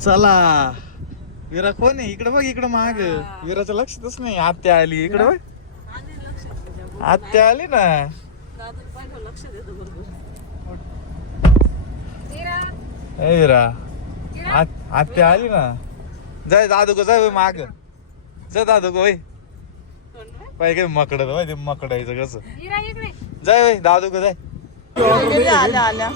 चला विरा कोण आहे इकडे बघ इकडे माग विराचं लक्षातच नाही आत्या आली इकडे बघ आत्या आली ना ए विरा आत्या आली ना जाय दादू गो जाय माग जा दादू गो पाय काय मकड माहिती मकडायचं कसं जाय दादू गो जाय आल्या आल्या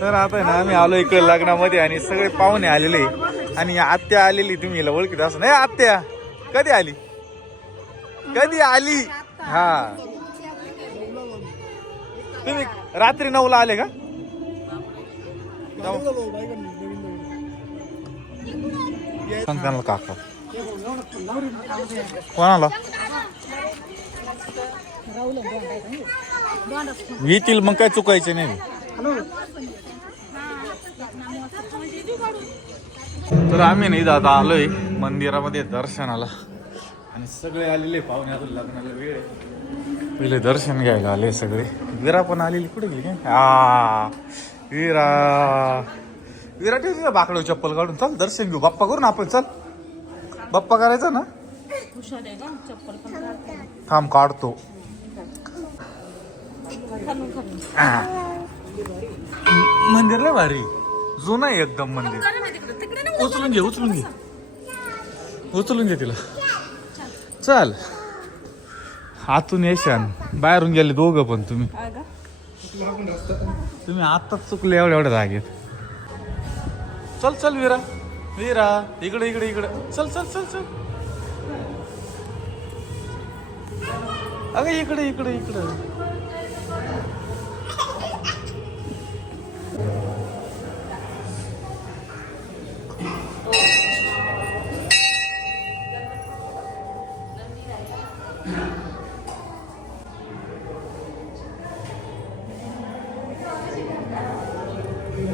तर आता आहे ना आम्ही आलो इकडे लग्नामध्ये आणि सगळे पाहुणे आलेले आणि आत्या आलेली तुम्ही हिला ओळखीत असं नाही आत्या कधी आली कधी आली हा तुम्ही रात्री 9ला आले का सांगताना काका कोणाला येतील मग काय चुकायचं नाही तर आम्ही नाही आता आलोय मंदिरामध्ये दर्शनाला आणि सगळे आलेले पाहुणे अजून लग्नाला वेळ आहे पहिले दर्शन घ्यायला आले सगळे विरा पण आलेली कुठे गेली हा विरा विरा ठेव बाकडं चप्पल काढून चल दर्शन घेऊ बाप्पा करू ना आपण चल बाप्पा करायचा ना थांब काढतो मंदिर लय भारी जुनं आहे एकदम मंदिर उचलून घे उचलून घे उचलून घे तिला चल आतून येशान बाहेरून गेले दोघं पण तुम्ही आताच चुकले एवढ्या जागेत चल चल विरा विरा इकडे इकडे इकडे चल चल चल चल अगं इकडे इकडे इकडे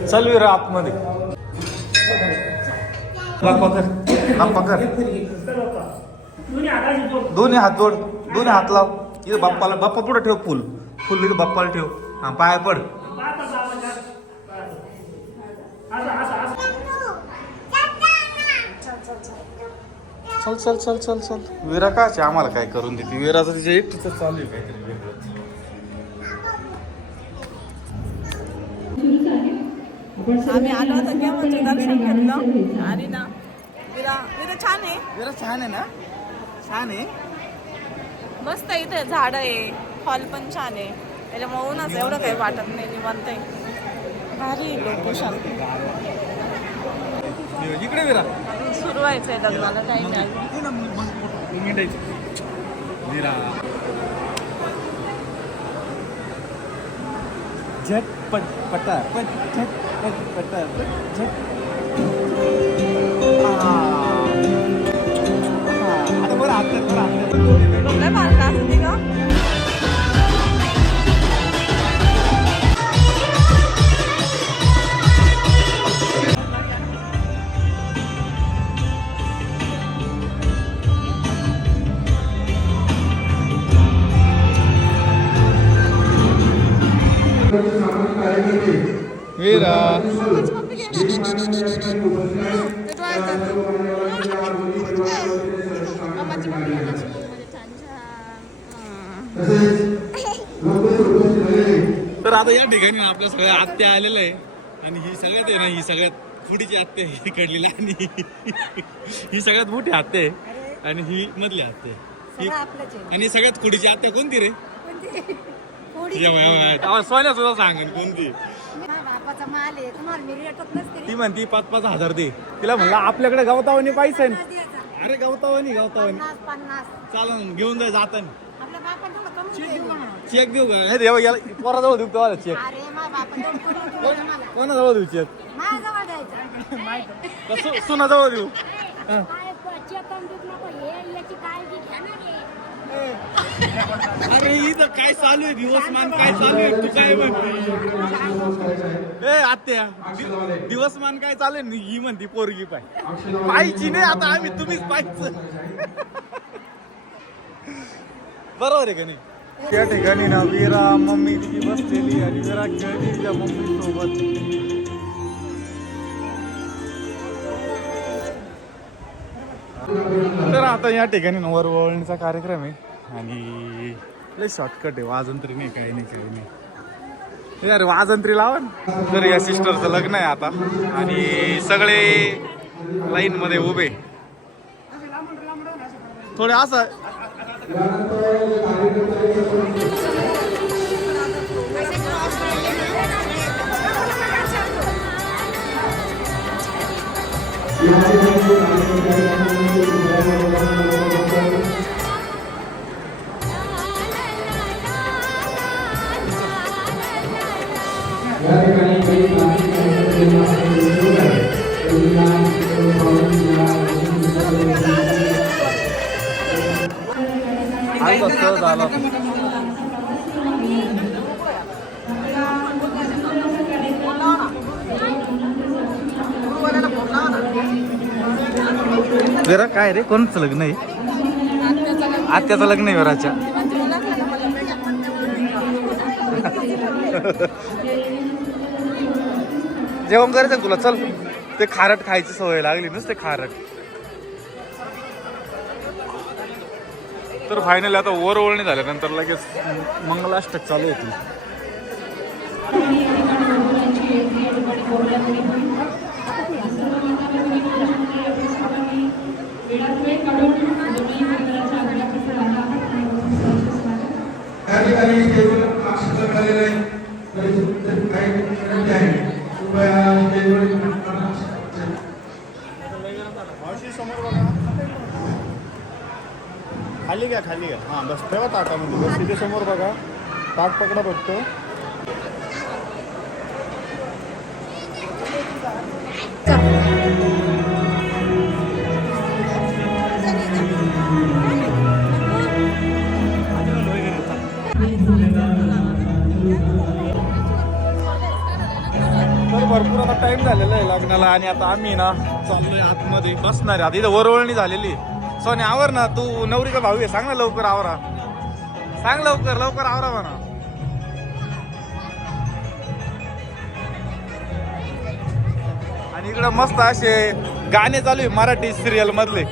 चल विरा आतमध्ये पकड दोन्ही हात जोड दोन्ही हात लाव इथं बाप्पाला बाप्पा पुढे ठेव फुल फुल इथं बाप्पाला ठेव हा पाया पड चल चल चल चल चल विरा काच आम्हाला काय करून देते विराचं तिच्या एकटीच चालू आहे काहीतरी वेगळं आम्ही आलो होतो तेव्हा दर्शन घेतलं आणि ना विरा विरा छान आहे विरा छान आहे ना छान आहे मस्त आहे इथे झाड आहे हॉल पण छान आहे त्याच्यामुळे ऊनच एवढं काही वाटत नाही निवांत आहे भारी लोकेशन इकडे विरा सुरू व्हायचंय लग्नाला टाइम विरा झटपट पटा पट झटपट पटा पट झट आता बरं काय मारला असते का विरा तर आता या ठिकाणी आपल्या सगळ्या आत्या आलेल्या आहे आणि ही सगळ्यात आहे ना ही सगळ्यात पुढीची आत्या आहे इकडली आणि ही सगळ्यात मोठी आत्या आहे आणि ही मधली आत्या आहे आणि सगळ्यात पुढीची आत्या कोणती रे सोन्या सुद्धा सांगेन कोणती ती म्हणती 5-5 हजार दे तिला म्हणलं आपल्याकडे गवतावणी पैसे अरे गवतावणी गवतावणी चालन घेऊन जाय जाताना चेक देऊ का देवा याला पोराजवळ देऊ तेव्हा चेक कोणाजवळ देऊ चेक सुनाजवळ देऊ अरे इथं काय चालू आहे दिवसमान काय चालू आहे तू काय म्हणते ए आत्या दिवसमान काय चालू आहे ही म्हणती पोरगी पाय पाहिजे नाही आता आम्ही तुम्हीच पाहिजे बरोबर आहे का नाही त्या ठिकाणी ना वीरा मम्मी तिची बसलेली आणि विरा खेळली तिच्या मम्मी सोबत. तर आता या ठिकाणी वर वळणीचा कार्यक्रम आहे आणि लय शॉर्टकट आहे, वाजंत्री नाही काही नाही काही नाही. यार वाजंत्री लावा ना. तर या सिस्टरचं लग्न आहे आता आणि सगळे लाईन मध्ये उभे. थोडे असं झाला. जरा काय रे कोणचं लग्न आहे? आत्याचं लग्न आहे वराच्या. जेवण करायचं तुला? चल, ते खारट खायची सवय लागली नुसते खारट. तर फायनली आता वर ओळणी झाल्यानंतर लगेच मंगलाष्टक चालू होती. खाली घ्या खाली घ्या. हां बस ठेवा ताटामध्ये. बस तिथे समोर बघा, ताट पकडा फक्त. तर भरपूर आता टाइम झालेला आहे लग्नाला आणि आता आम्ही ना चाललोय आतमध्ये बसणार आहे. आता इथं वरवळणी झालेली. सोने आवर ना, तू नवरीचा भाऊ आहे, सांग ना लवकर आवरा. सांग लवकर लवकर आवरा म्हणा. आणि इकडं मस्त असे गाणे चालू आहे मराठी सिरियल मधले.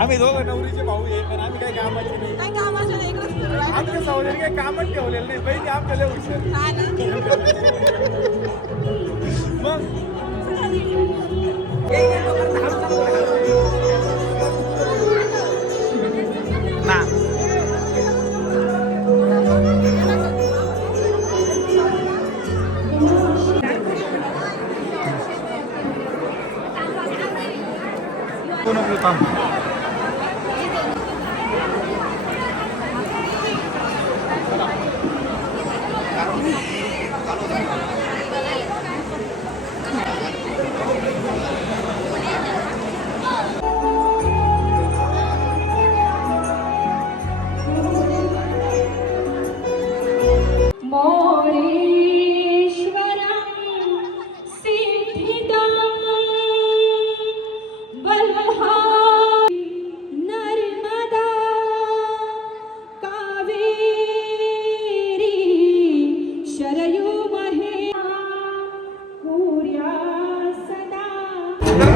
आम्ही दोघं नवरीचे भाऊ आहे पण आम्ही काही कामाचे नाही. आमच्या सवयीने काही कामच ठेवलेलं नाही. बहिणी आपल्याला हुशार मग ना. कोण आपलं काम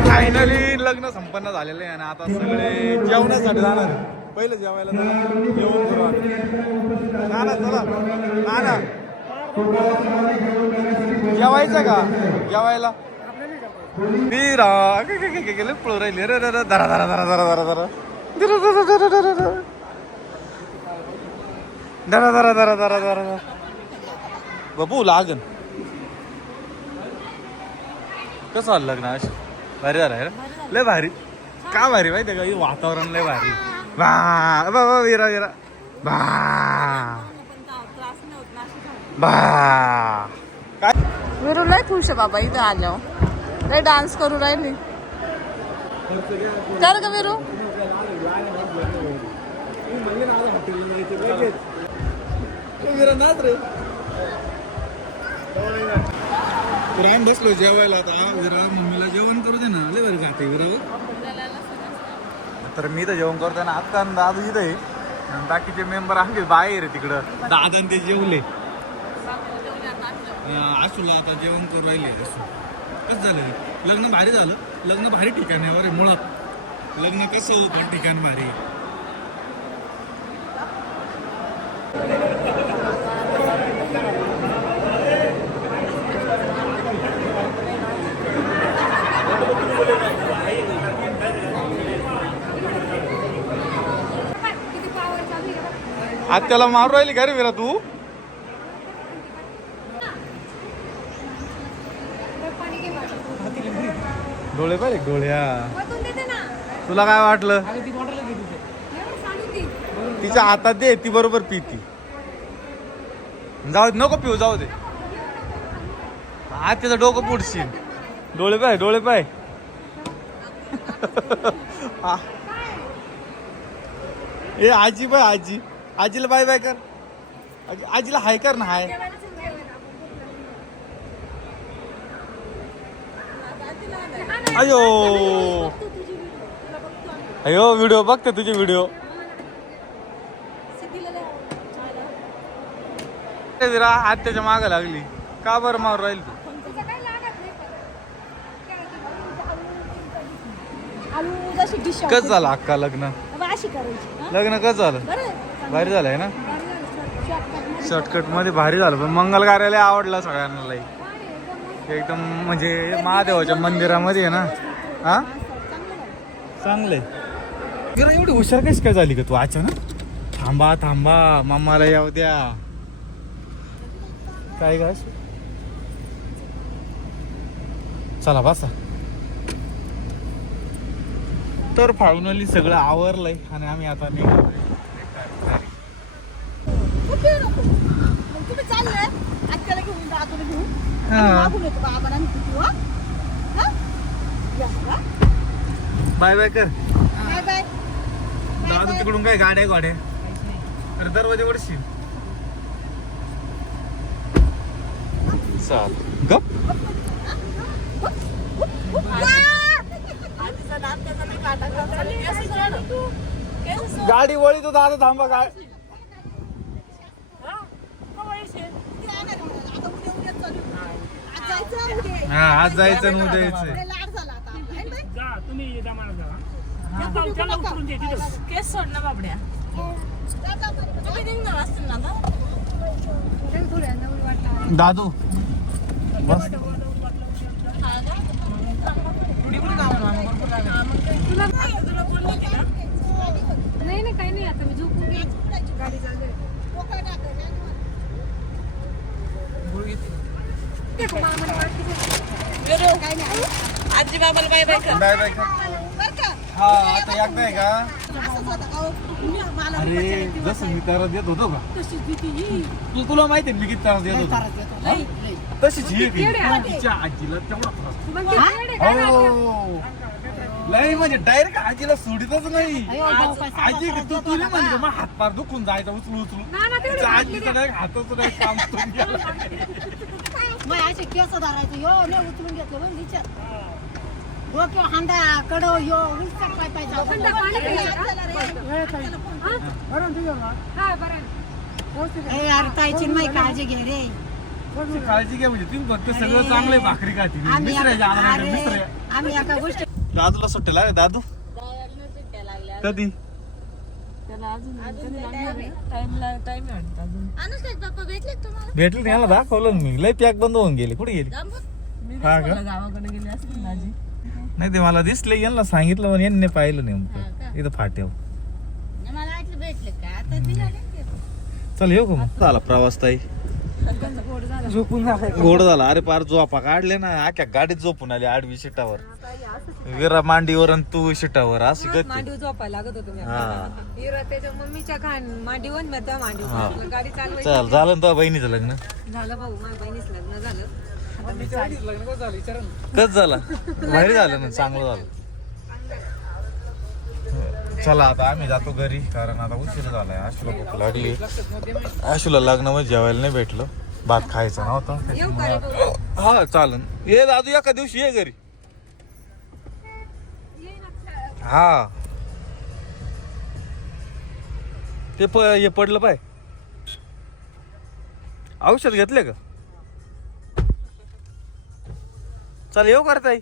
फायनली लग्न संपन्न झालेलं आहे आणि आता सगळे जेवणासाठी जाणार. पहिलं जेवायला जेवण करू आम्ही. ना चला ना जेवायचं का? जेवायला मीरा गेले पळू राहिले रे रे रे. धरा धरा धरा धरा धरा धरा धरा धरा धरा धरा धरा. बाबू लागन कसं आलं लग्न? अशी भारी झालं रे, लय भारी. का भारी माहिती आहे का? वातावरण लय भारी. बा बाबा विरा विरा बा बा. काय विरू लय खुश आहे बाबा इथे आल्यावर. लय डान्स करू राहिली. कर का विरू? आम्ही बसलो जेवायला. आता विरा मम्मीला जेवण करू दे ना. लय बरं खाते विरा. तर मी तर जेवण करतो ना. आता दादू इथं आहे आणि बाकीचे मेंबर आले बाहेर आहे तिकडं. दादा ते जेवले. आशूला आता जेवण करू राहिले. कसं झालं लग्न? भारी झालं. लग्न भारी ठिकाणावर आहे. मुळात लग्न कसं हो पण ठिकाण भारी. आज त्याला मारू राहिली का रे विरा तू? डोळे पाहिले डोळ्या. तुला काय वाटलं? तिच्या हातात दे, ती बरोबर पिती. जाऊ दे, नको पिऊ, जाऊ दे. आज तिचं डोकं पुढशील. डोळे पाय, डोळे पाय. ए आजी बाय, आजी. आजीला बाय बाय कर. आजीला हाय कर ना, हाय. अयो अयो व्हिडिओ बघते तुझे व्हिडिओ. विरा आज त्याच्या माग लागली का बरं मारू राहील तू? कस झालं अक्का लग्न? लग्न कसं झालं? भारी झालंय ना? शॉर्टकट मध्ये भारी झालं. पण मंगल कार्यालय आवडला सगळ्यांना लई. एकदम म्हणजे महादेवाच्या मंदिरामध्ये आहे ना. हा चांगलंय. एवढी हुशार कशी काय झाली का तू अचानक? थांबा थांबा मामाला येऊ द्या. काय गास? चला बसा. तर फायनली सगळं आवरलंय आणि आम्ही आता निघालोय. बाय बाय कर. दादू तिकडून काय गाड्या गाड्या. अरे दरवाजे वरशील. चाल गप. गाडी वळी तो दादा थांबा. काय हा आज जायचं आणि उद्या यायचंय. केस सोड ना बाबड्या. दादू बस. नाही काही नाही. आता मी झोपून घे. गाडी चालू आहे. आजी बाबाला बाय बाय कर. बाय बाय हा आता एकदा आहे का? अरे जसं मी तारा देत होतो का? तुला माहिती आहे मी किती तारा देत होतो? तशीच ही तिच्या आजीला तेवढा त्रास. हो लय म्हणजे डायरेक्ट आजीला सोडितच नाही. आजी तू तुला म्हणजे मग हात पार दुखून जायचा उचलू उचलू. तिच्या आजीचा डायरेक्ट हातच डायरेक्ट काम करून गेला. असे केस धरायचं यो नाही उचलून घेतलं पण विचार. डोक्या हांडा कडो यो विचार काय पाहिजे. अरे ताईची माही काळजी घे रे. काळजी घ्या म्हणजे तुम्ही फक्त सगळं चांगलं भाकरी खाती. मिसरायच्या आला मिसऱ्या. आम्ही एका गोष्टी दादूला सुट्ट्या लागल्या. दादू कधी? भेटले त्याला दाखवलं ना मी. लय पॅक बंद होऊन गेले. कुठे गेले? हा का? गावाकडे गेली असतील माझी. नाही ते मला दिसले. यांना सांगितलं पण यांनी पाहिलं नेमकं इथं फाट्यावर. चल येऊ का मग? झाला प्रवास ताई. गोड झाला. अरे पार झोपा काढले ना. अख्या गाडीत झोपून आली 8वी सीटावर. विरा मांडीवर आणि तू सीटावर. अशी गती. मांडीवर झोपायला लागत होतो मी. विरा त्याच्या मम्मीच्या मांडीवर मी त्या मांडीवर गाडी चालवायची. चल झालं ना तुझ्या बहिणीचं लग्न? झालं भाऊ माझ्या बहिणीच लग्न झालं. कस झालं? भारी झालं ना. चांगलं झालं. चला आता आम्ही जातो घरी कारण आता उशीर झालाय. आशूला भूक लागली. आशूला लग्नामध्ये जेवायला नाही भेटलं. भात खायचा नव्हता. हा चालन. ये दादू एका दिवशी ये घरी. हा ते हे पडलं पाय. औषध घेतले का? चल येऊ करताय.